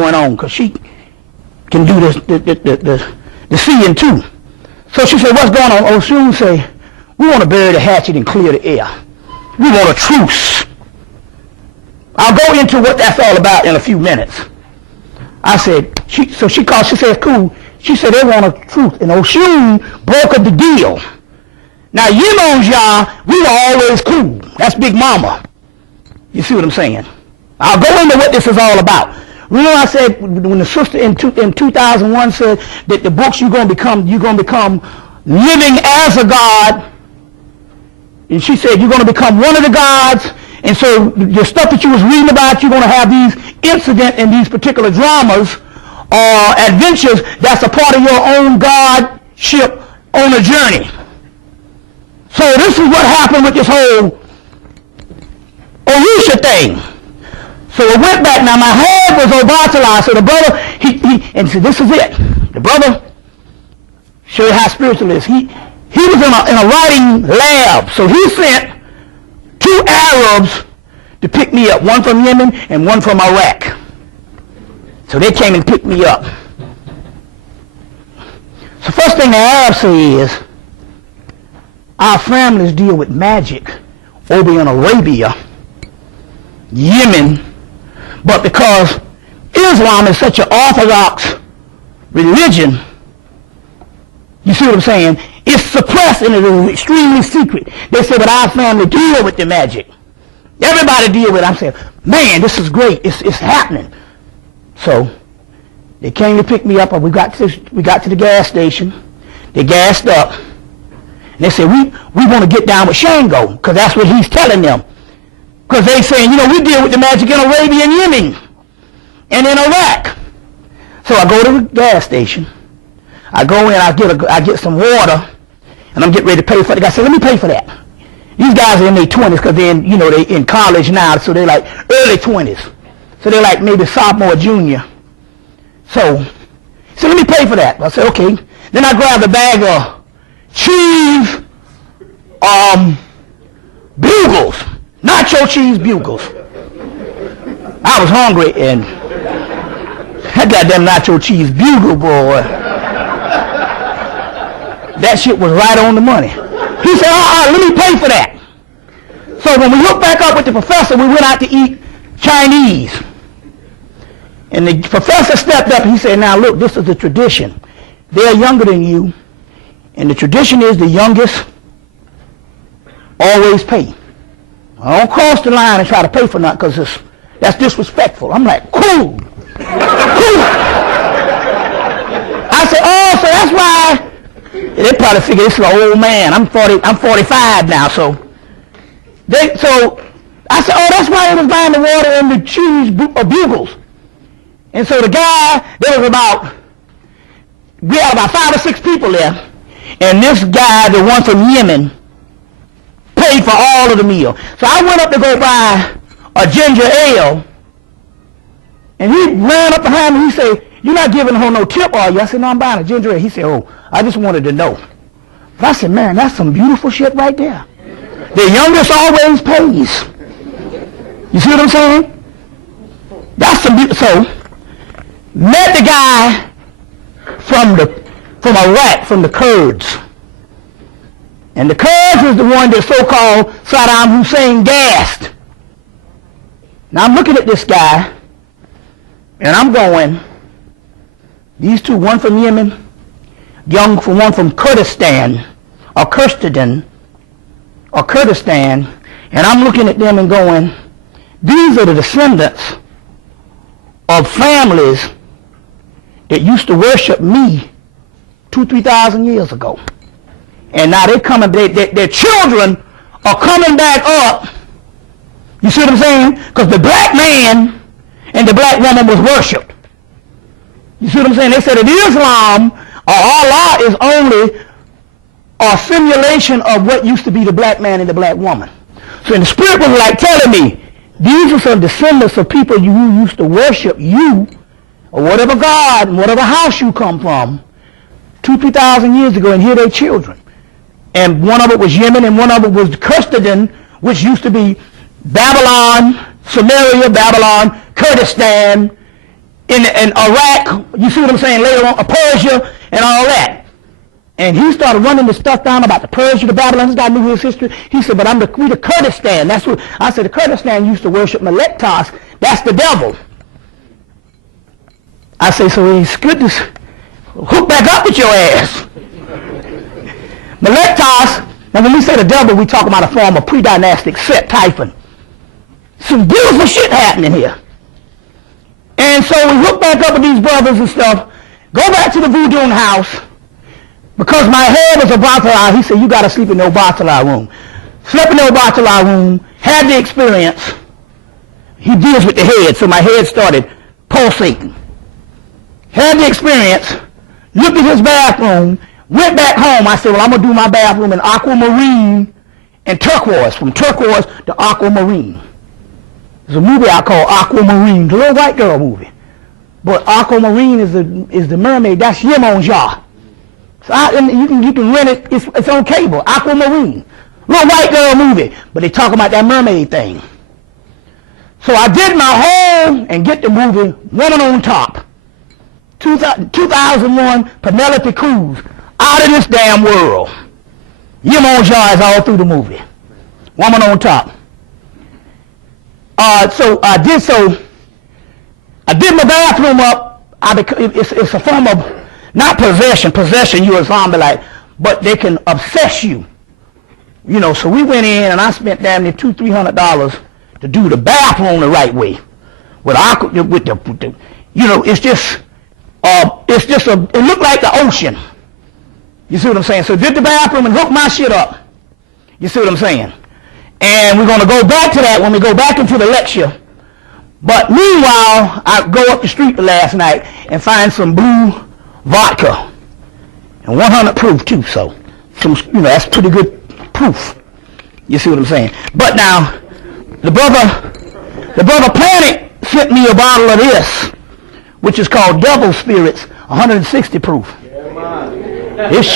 going on, because she can do the seeing too. So she said, what's going on? Oshun say, we want to bury the hatchet and clear the air. We want a truce. I'll go into what that's all about in a few minutes. I said, so she called, she said, cool. She said, they want a truce. And Oshun brokered the deal. Now, Yemonja, we were always cool. That's Big Mama. You see what I'm saying? I'll go into what this is all about. Remember I said when the sister in 2001 said that the books you're going to become living as a God, and she said you're going to become one of the gods, and so the stuff that you was reading about, you're going to have these incidents and these particular dramas or adventures that's a part of your own godship on a journey. So this is what happened with this whole Orisha thing. So it went back. Now my head was overtalized. So the brother, and said, this is it. The brother, show you how spiritual it is. He was in a writing lab. So he sent 2 Arabs to pick me up, one from Yemen and one from Iraq. So they came and picked me up. So first thing the Arabs say is, our families deal with magic over in Arabia, Yemen, but because Islam is such an orthodox religion, you see what I'm saying? It's suppressed and it is extremely secret. They say, but our family deal with the magic. Everybody deal with it. I'm saying, man, this is great. It's happening. So they came to pick me up, and we got to the gas station. They gassed up. And they said, we want to get down with Shango, because that's what he's telling them. Because they saying, we deal with the magic in Arabia and Yemen and in Iraq. So I go to the gas station. I go in, I get some water, and I'm getting ready to pay for it. The guy said, let me pay for that. These guys are in their 20s, because they're they in college now, so they're like early 20s. So they're like maybe sophomore, junior. So he said, let me pay for that. I said, okay. Then I grabbed a bag of cheese, bugles. Nacho cheese bugles. I was hungry, and I got them nacho cheese bugle, boy. That shit was right on the money. He said, all right, let me pay for that. So when we hooked back up with the professor, we went out to eat Chinese. And the professor stepped up and he said, now look, this is the tradition. They're younger than you, and the tradition is the youngest always pay. I don't cross the line and try to pay for nothing, because that's disrespectful. I'm like, cool. Cool. I said, oh, so that's why. They probably figure this is an old man. I'm 45 now, so I said, oh, that's why he was buying the water and the cheese bugles. And so the guy, we had about 5 or 6 people there, and this guy, the one from Yemen, paid for all of the meal. So I went up to go buy a ginger ale, and he ran up behind me. He said, you're not giving her no tip, are you? I said, no, I'm buying a ginger ale. He said, oh, I just wanted to know. But I said, man, that's some beautiful shit right there. The youngest always pays. You see what I'm saying? That's some beautiful. So, met the guy from Iraq, from the Kurds. And the Kurds is the one that so-called Saddam Hussein gassed. Now I'm looking at this guy, and I'm going, these two, one from Yemen, one from Kurdistan, and I'm looking at them and going, these are the descendants of families that used to worship me 2,000-3,000 years ago. And now they're coming, their children are coming back up. You see what I'm saying? Because the black man and the black woman was worshipped. You see what I'm saying? They said that Islam or Allah is only a simulation of what used to be the black man and the black woman. So the spirit was like telling me, these are some descendants of people who used to worship you, or whatever God and whatever house you come from, 2,000-3,000 years ago, and here they children. And one of it was Yemen, and one of it was Kurdistan, which used to be Babylon, Samaria, Babylon, Kurdistan, in Iraq, you see what I'm saying, later on, Persia and all that. And he started running the stuff down about the Persia, the Babylon. This guy knew his history. He said, but we the Kurdistan. That's what I said. The Kurdistan used to worship Melektos. That's the devil. I say, so it's good to hook back up with your ass. Melektos, now when we say the devil, we talk about a form of pre-dynastic Set typhon. Some beautiful shit happening here. And so we hook back up with these brothers and stuff. Go back to the voodoo house. Because my head was a Batala, he said, you got to sleep in no Batala room. Slept in no Batala room, had the experience. He deals with the head, so my head started pulsating. Had the experience, looked at his bathroom, went back home. I said, well, I'm going to do my bathroom in aquamarine and turquoise, from turquoise to aquamarine. There's a movie I call Aquamarine, the little white girl movie. But aquamarine is the mermaid, that's Yemonja. So you can rent it, it's on cable, Aquamarine. Little white girl movie, but they talk about that mermaid thing. So I did my whole and get the movie, Woman on Top. 2001, Penelope Cruz, out of this damn world. Yemonja is all through the movie. Woman on Top. So I did my bathroom up. It's a form of, not possession, you're a zombie like, but they can obsess you. You know, so we went in and I spent damn near $200-300 to do the bathroom the right way. With the you know, it looked like the ocean. You see what I'm saying? So did the bathroom and hooked my shit up. You see what I'm saying? And we're going to go back to that when we go back into the lecture. But meanwhile, I go up the street last night and find some blue vodka. And 100 proof too, so that's pretty good proof. You see what I'm saying? But now, the brother Planet sent me a bottle of this, which is called Double Spirits, 160 proof. It's